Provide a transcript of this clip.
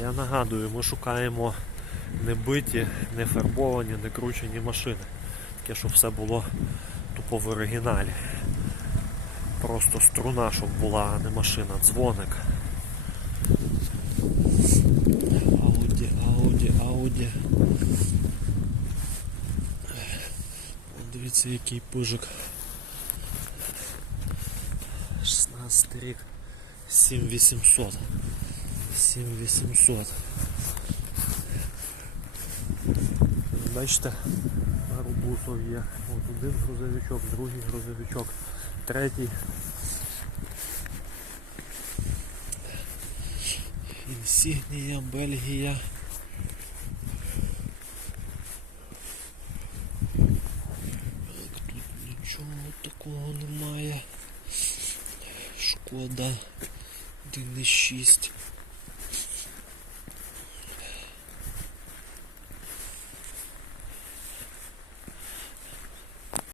Я нагадую, ми шукаємо не биті, не фарбовані, не кручені машини. Таке, щоб все було тупо в оригіналі. Просто струна, щоб була, а не машина, дзвоник. Ауді, Ауді, Ауді. Дивіться, який пижик. 16 рік. 7800. 7800. Бачите, пару є. От один грузовичок, другий грузовичок, третій. Інсігнія, Бельгія. Тут нічого такого немає. Шкода 1.6.